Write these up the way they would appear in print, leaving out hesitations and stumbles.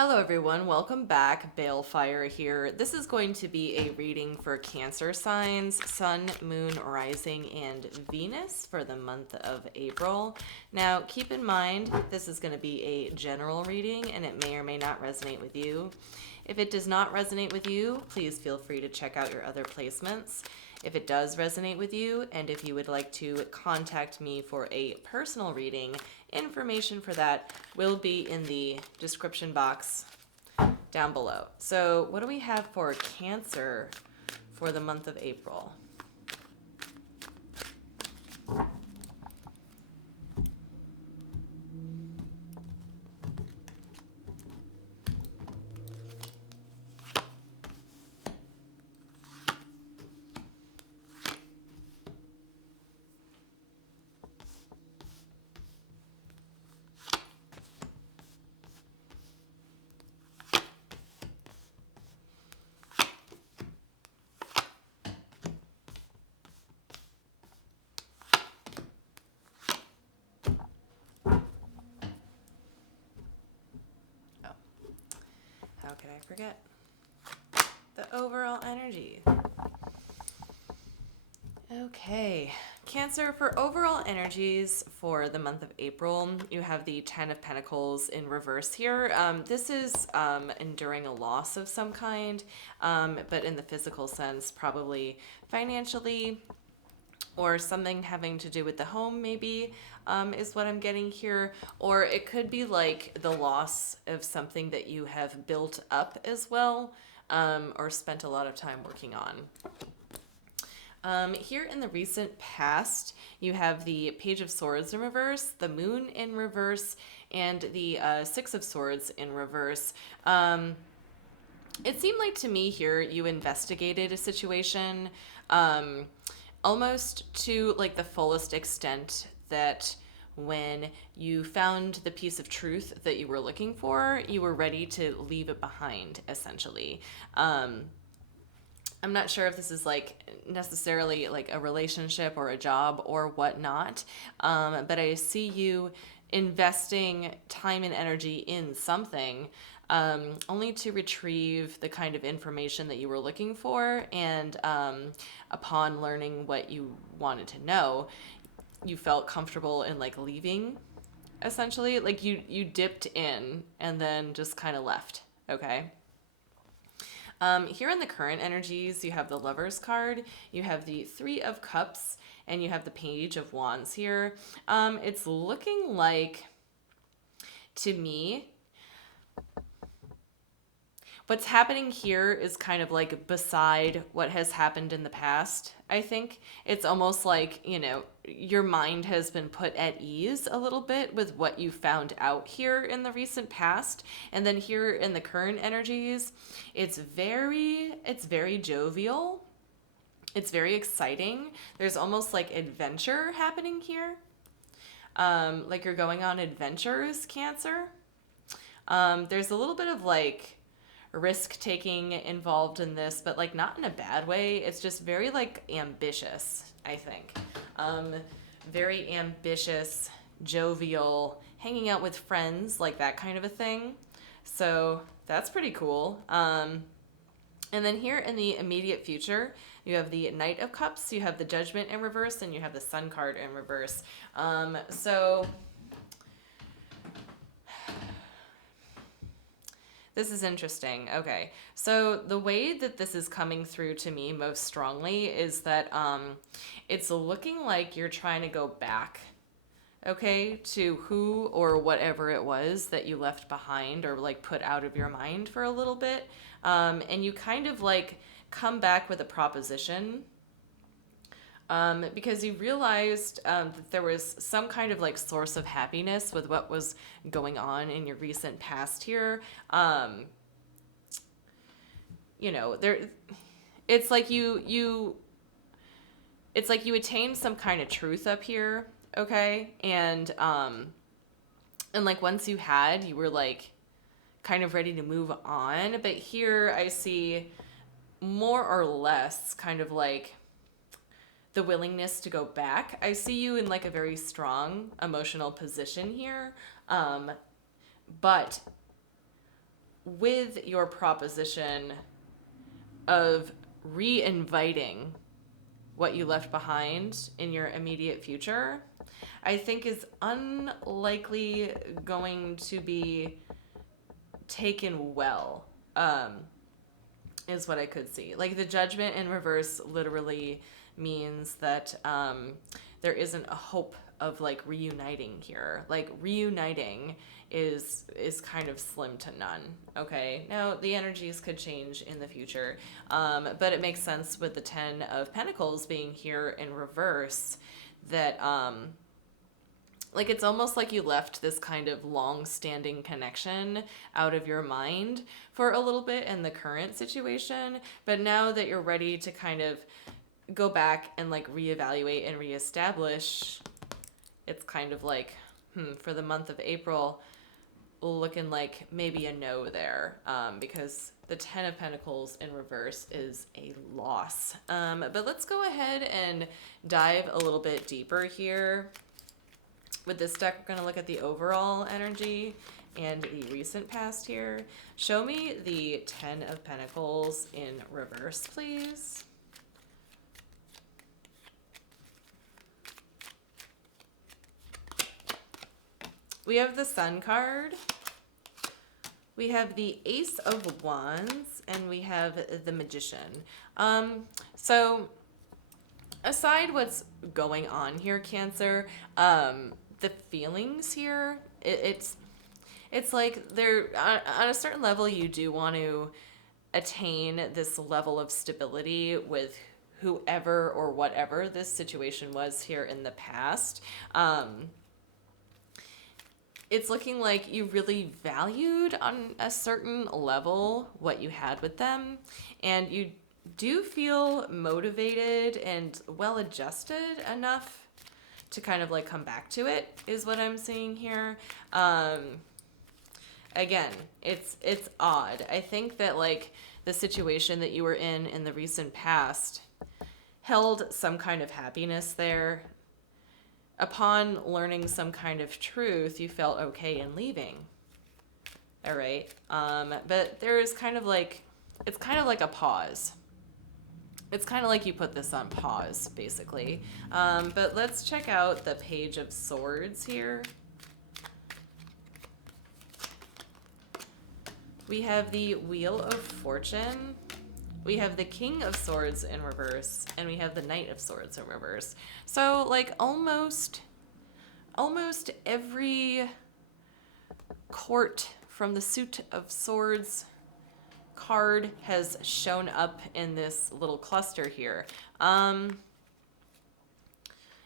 Hello, everyone. Welcome back. Balefire here. This is going to be a reading for Cancer signs, Sun, Moon, Rising, and Venus for the month of April. Now, keep in mind, this is going to be a general reading and it may or may not resonate with you. If it does not resonate with you, please feel free to check out your other placements. If it does resonate with you, and if you would like to contact me for a personal reading, information for that will be in the description box down below. So, what do we have for Cancer for the month of April? Oh, how could I forget? The overall energy. Okay, Cancer, for overall energies for the month of April, you have the Ten of Pentacles in reverse here. This is enduring a loss of some kind, but in the physical sense, probably financially or something having to do with the home, maybe, is what I'm getting here. Or it could be like the loss of something that you have built up as well, or spent a lot of time working on. Here in the recent past, you have the Page of Swords in reverse, the Moon in reverse, and the Six of Swords in reverse. It seemed like to me here you investigated a situation almost to like the fullest extent that when you found the piece of truth that you were looking for, you were ready to leave it behind, essentially. I'm not sure if this is like necessarily like a relationship or a job or whatnot, but I see you investing time and energy in something only to retrieve the kind of information that you were looking for. And upon learning what you wanted to know, you felt comfortable in like leaving, essentially. Like you dipped in and then just kind of left. Okay. Here in the current energies, you have the Lovers card, you have the Three of Cups, and you have the Page of Wands here. It's looking like, to me, what's happening here is kind of like beside what has happened in the past. I think it's almost like, your mind has been put at ease a little bit with what you found out here in the recent past. And then here in the current energies, it's very jovial. It's very exciting. There's almost like adventure happening here. Like you're going on adventures, Cancer. There's a little bit of like risk taking involved in this, but like not in a bad way. It's just very like ambitious, I think. Very ambitious, jovial, hanging out with friends, like that kind of a thing. So that's pretty cool. And then here in the immediate future, you have the Knight of Cups, you have the Judgment in reverse, and you have the Sun card in reverse. So this is interesting. Okay. So the way that this is coming through to me most strongly is that it's looking like you're trying to go back, okay, to who or whatever it was that you left behind or like put out of your mind for a little bit. And you kind of like come back with a proposition. Because you realized that there was some kind of like source of happiness with what was going on in your recent past here. There, it's like it's like you attained some kind of truth up here, okay, and like once you were like kind of ready to move on, but here I see more or less kind of like the willingness to go back. I see you in like a very strong emotional position here. But with your proposition of re-inviting what you left behind in your immediate future, I think is unlikely going to be taken well, is what I could see. Like the judgment in reverse literally means that there isn't a hope of like reuniting here. Like reuniting is kind of slim to none. Okay, now the energies could change in the future, but it makes sense with the Ten of Pentacles being here in reverse that like it's almost like you left this kind of long-standing connection out of your mind for a little bit in the current situation, but now that you're ready to kind of go back and like reevaluate and reestablish, it's kind of like for the month of April looking like maybe a no there, because the Ten of Pentacles in reverse is a loss. But let's go ahead and dive a little bit deeper here. With this deck, we're going to look at the overall energy and the recent past here. Show me the Ten of Pentacles in reverse, please. We have the Sun card. We have the Ace of Wands, and we have the Magician. So aside what's going on here, Cancer, the feelings here, it's like they're on a certain level. You do want to attain this level of stability with whoever or whatever this situation was here in the past. It's looking like you really valued on a certain level what you had with them, and you do feel motivated and well adjusted enough to kind of like come back to it, is what I'm seeing here. Again, it's odd. I think that like the situation that you were in the recent past held some kind of happiness there. Upon learning some kind of truth, you felt okay in leaving. All right. But there is kind of like, it's kind of like a pause. It's kind of like you put this on pause, basically. But let's check out the Page of Swords here. We have the Wheel of Fortune. We have the King of Swords in reverse, and we have the Knight of Swords in reverse. So, like, almost every court from the Suit of Swords card has shown up in this little cluster here.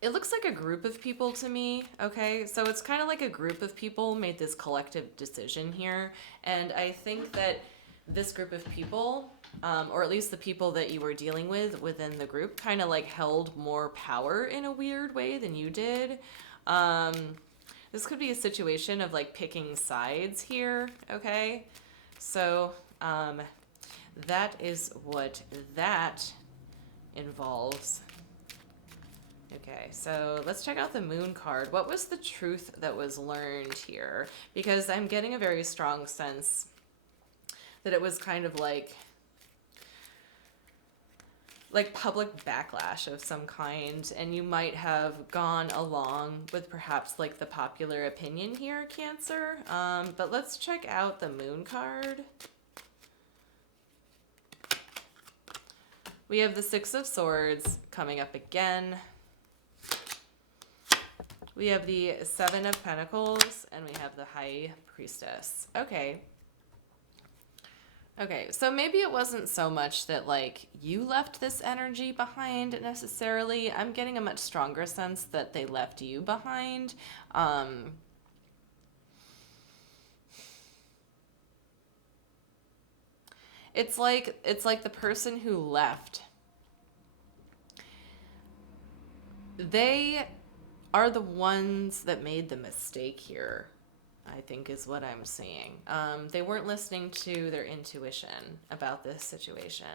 It looks like a group of people to me, okay? So it's kind of like a group of people made this collective decision here, and I think that this group of people, or at least the people that you were dealing with within the group, kind of like held more power in a weird way than you did. This could be a situation of like picking sides here, okay? So that is what that involves. Okay, so let's check out the Moon card. What was the truth that was learned here? Because I'm getting a very strong sense that it was kind of like public backlash of some kind, and you might have gone along with perhaps like the popular opinion here, Cancer. But let's check out the Moon card. We have the Six of Swords coming up again. We have the Seven of Pentacles, and we have the High Priestess. Okay. Okay, so maybe it wasn't so much that, like, you left this energy behind necessarily. I'm getting a much stronger sense that they left you behind. It's like the person who left, they are the ones that made the mistake here, I think is what I'm seeing. They weren't listening to their intuition about this situation.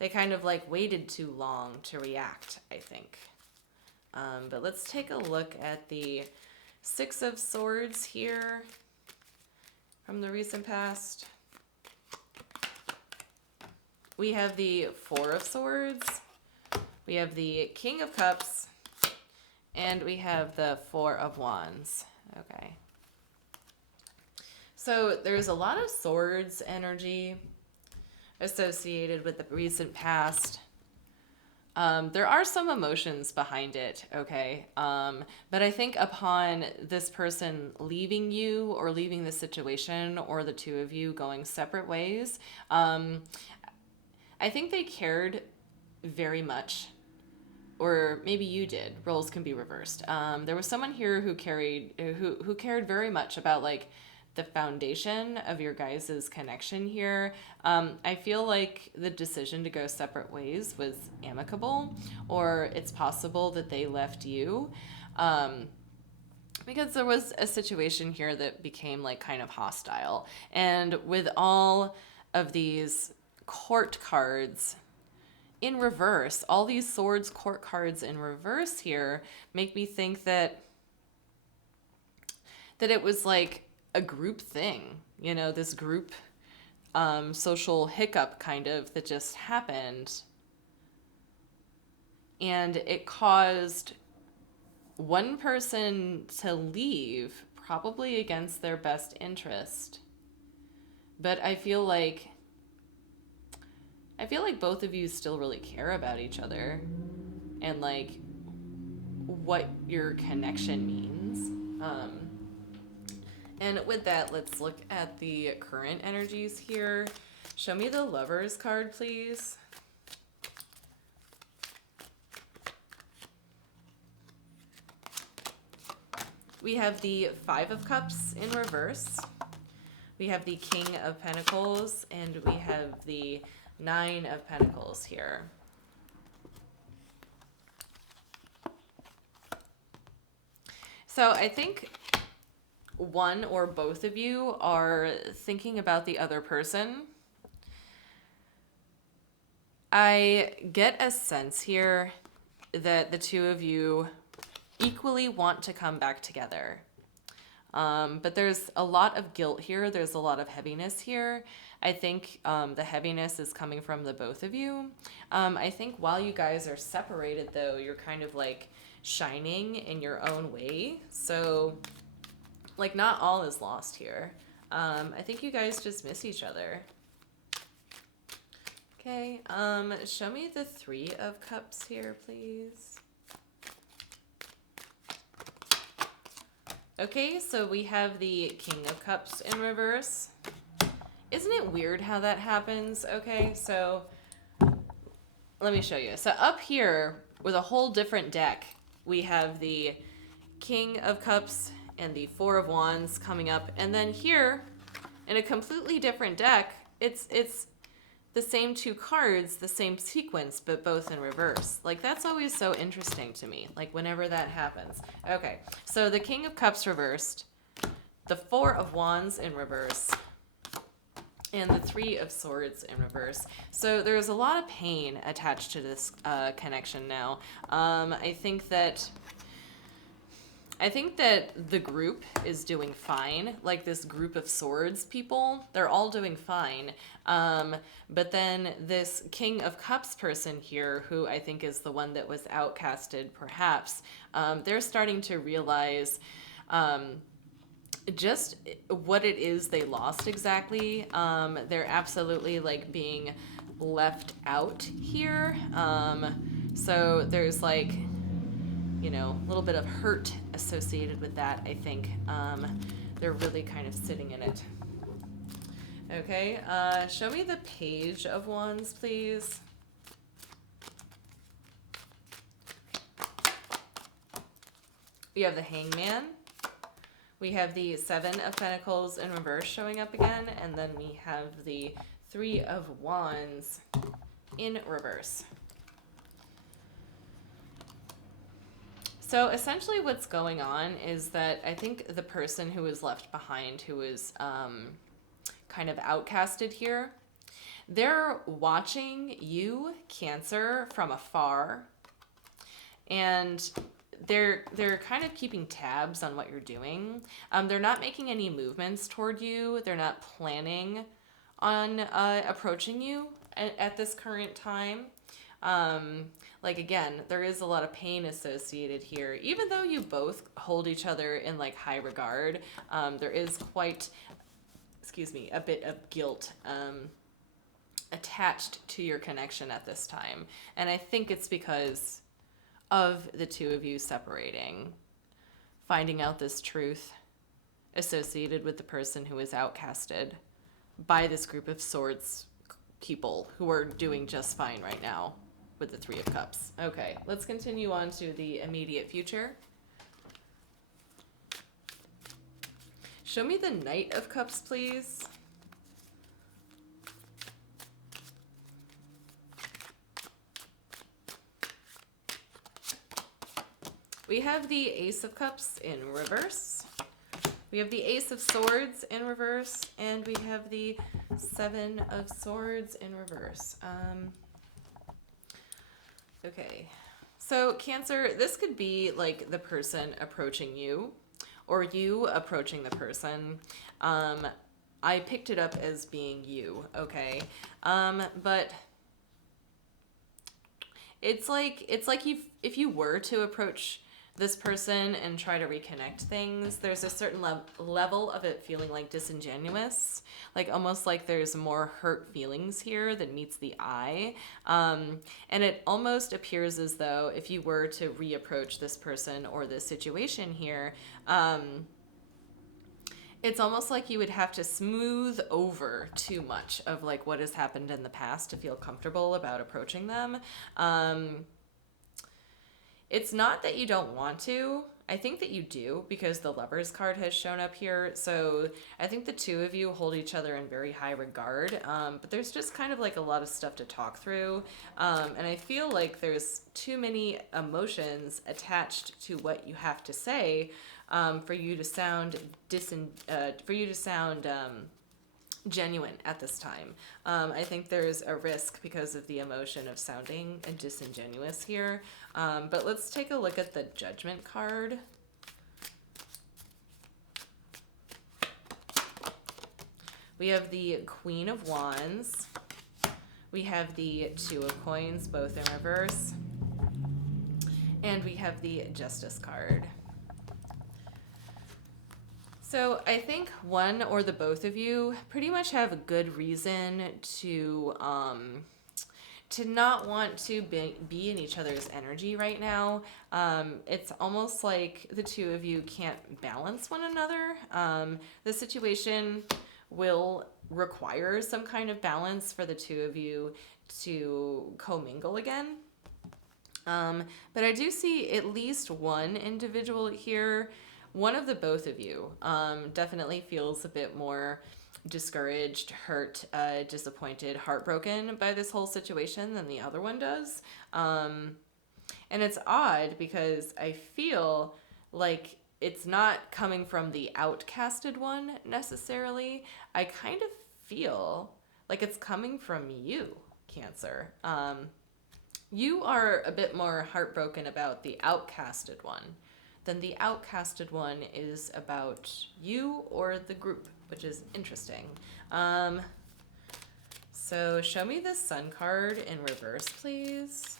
They kind of like waited too long to react, I think. But let's take a look at the Six of Swords here from the recent past. We have the Four of Swords. We have the King of Cups. And we have the Four of Wands. Okay. So there's a lot of swords energy associated with the recent past. There are some emotions behind it, okay? But I think upon this person leaving you or leaving the situation or the two of you going separate ways, I think they cared very much. Or maybe you did. Roles can be reversed. There was someone here who cared very much about like the foundation of your guys' connection here. I feel like the decision to go separate ways was amicable, or it's possible that they left you. Because there was a situation here that became like kind of hostile. And with all of these court cards in reverse, all these swords court cards in reverse here make me think that it was like a group thing, you know, this group social hiccup kind of that just happened, and it caused one person to leave probably against their best interest. But I feel like both of you still really care about each other and like what your connection means. And with that, let's look at the current energies here. Show me the Lovers card, please. We have the Five of Cups in reverse. We have the King of Pentacles, and we have the Nine of Pentacles here. So I think one or both of you are thinking about the other person. I get a sense here that the two of you equally want to come back together. But there's a lot of guilt here. There's a lot of heaviness here. I think the heaviness is coming from the both of you. I think while you guys are separated, though, you're kind of like shining in your own way. So, like, not all is lost here. I think you guys just miss each other. Okay, show me the Three of Cups here, please. Okay, so we have the King of Cups in reverse. Isn't it weird how that happens? Okay, so let me show you. So up here with a whole different deck, we have the King of Cups and the Four of Wands coming up. And then here, in a completely different deck, it's the same two cards, the same sequence, but both in reverse. Like, that's always so interesting to me, like, whenever that happens. Okay, so the King of Cups reversed, the Four of Wands in reverse, and the Three of Swords in reverse. So there's a lot of pain attached to this connection now. I think that the group is doing fine. Like, this group of swords people, they're all doing fine. But then this King of Cups person here, who I think is the one that was outcasted perhaps, they're starting to realize just what it is they lost exactly. They're absolutely like being left out here. So there's like, you know, a little bit of hurt associated with that, I think. They're really kind of sitting in it. Okay, show me the Page of Wands, please. We have the Hangman. We have the Seven of Pentacles in reverse showing up again, and then we have the Three of Wands in reverse. So essentially what's going on is that I think the person who was left behind, who was kind of outcasted here, they're watching you, Cancer, from afar, and they're kind of keeping tabs on what you're doing. They're not making any movements toward you. They're not planning on approaching you at this current time. Like again, there is a lot of pain associated here. Even though you both hold each other in like high regard, there is quite, excuse me, a bit of guilt attached to your connection at this time. And I think it's because of the two of you separating, finding out this truth associated with the person who is outcasted by this group of swords people who are doing just fine right now with the Three of Cups. Okay, let's continue on to the immediate future. Show me the Knight of Cups, please. We have the Ace of Cups in reverse. We have the Ace of Swords in reverse, and we have the Seven of Swords in reverse. Okay, so Cancer, this could be like the person approaching you, or you approaching the person. I picked it up as being you, okay? But it's like if you were to approach this person and try to reconnect things, there's a certain level of it feeling like disingenuous, like almost like there's more hurt feelings here than meets the eye. And it almost appears as though if you were to reapproach this person or this situation here, it's almost like you would have to smooth over too much of like what has happened in the past to feel comfortable about approaching them. It's not that you don't want to. I think that you do, because the Lovers card has shown up here. So I think the two of you hold each other in very high regard. But there's just kind of like a lot of stuff to talk through. And I feel like there's too many emotions attached to what you have to say for you to sound genuine at this time. I think there's a risk because of the emotion of sounding disingenuous here. But let's take a look at the Judgment card. We have the Queen of Wands. We have the Two of Coins, both in reverse. And we have the Justice card. So I think one or the both of you pretty much have a good reason to not want to be in each other's energy right now. It's almost like the two of you can't balance one another. The situation will require some kind of balance for the two of you to commingle again. But I do see at least one individual here. One of the both of you definitely feels a bit more discouraged, hurt, disappointed, heartbroken by this whole situation than the other one does. And it's odd because I feel like it's not coming from the outcasted one necessarily. I kind of feel like it's coming from you, Cancer. You are a bit more heartbroken about the outcasted one than the outcasted one is about you or the group, which is interesting. So show me the Sun card in reverse, please.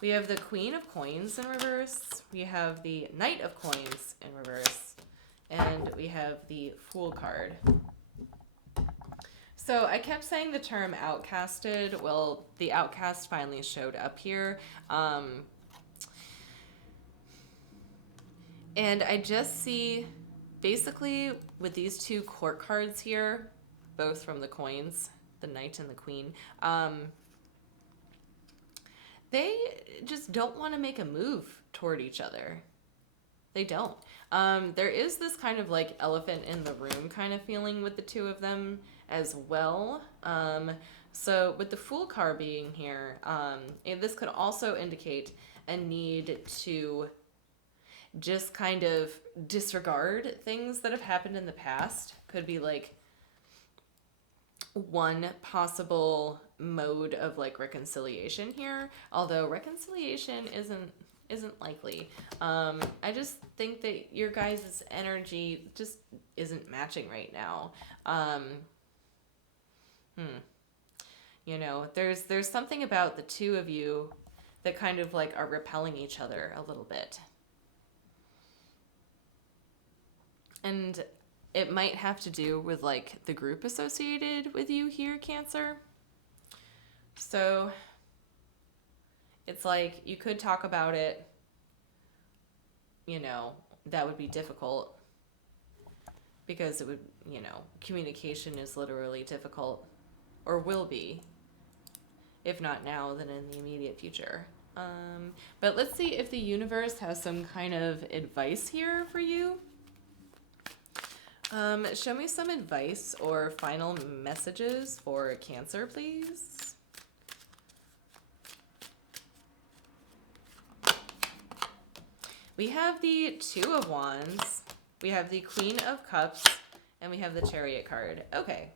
We have the Queen of Coins in reverse. We have the Knight of Coins in reverse. And we have the Fool card. So I kept saying the term outcasted. Well, the outcast finally showed up here. And I just see, basically, with these two court cards here, both from the coins, the Knight and the Queen, they just don't want to make a move toward each other. They don't. There is this kind of like elephant in the room kind of feeling with the two of them as well. So with the Fool card being here, this could also indicate a need to just kind of disregard things that have happened in the past. Could be like one possible mode of like reconciliation here, although reconciliation isn't isn't likely. I just think that your guys' energy just isn't matching right now. Um, hmm. You know, there's something about the two of you that kind of like are repelling each other a little bit. And it might have to do with like the group associated with you here, Cancer. So it's like you could talk about it, you know, that would be difficult because it would, you know, communication is literally difficult or will be, if not now, then in the immediate future. But let's see if the universe has some kind of advice here for you. Show me some advice or final messages for Cancer, please. We have the Two of Wands, we have the Queen of Cups, and we have the Chariot card. Okay,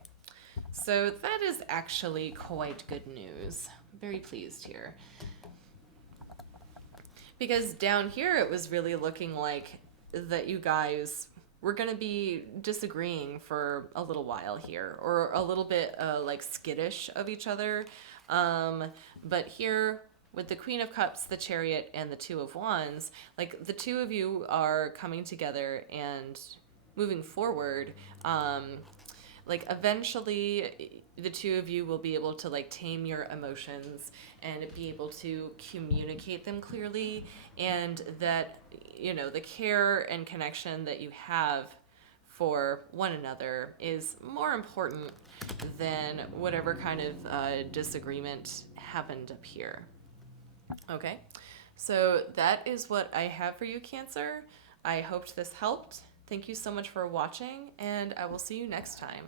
so that is actually quite good news. I'm very pleased here. Because down here it was really looking like that you guys were going to be disagreeing for a little while here, or a little bit like skittish of each other. But here with the Queen of Cups, the Chariot, and the Two of Wands, like the two of you are coming together and moving forward. Like eventually the two of you will be able to like tame your emotions and be able to communicate them clearly, and that, you know, the care and connection that you have for one another is more important than whatever kind of disagreement happened up here. Okay, so that is what I have for you, Cancer. I hoped this helped. Thank you so much for watching, and I will see you next time.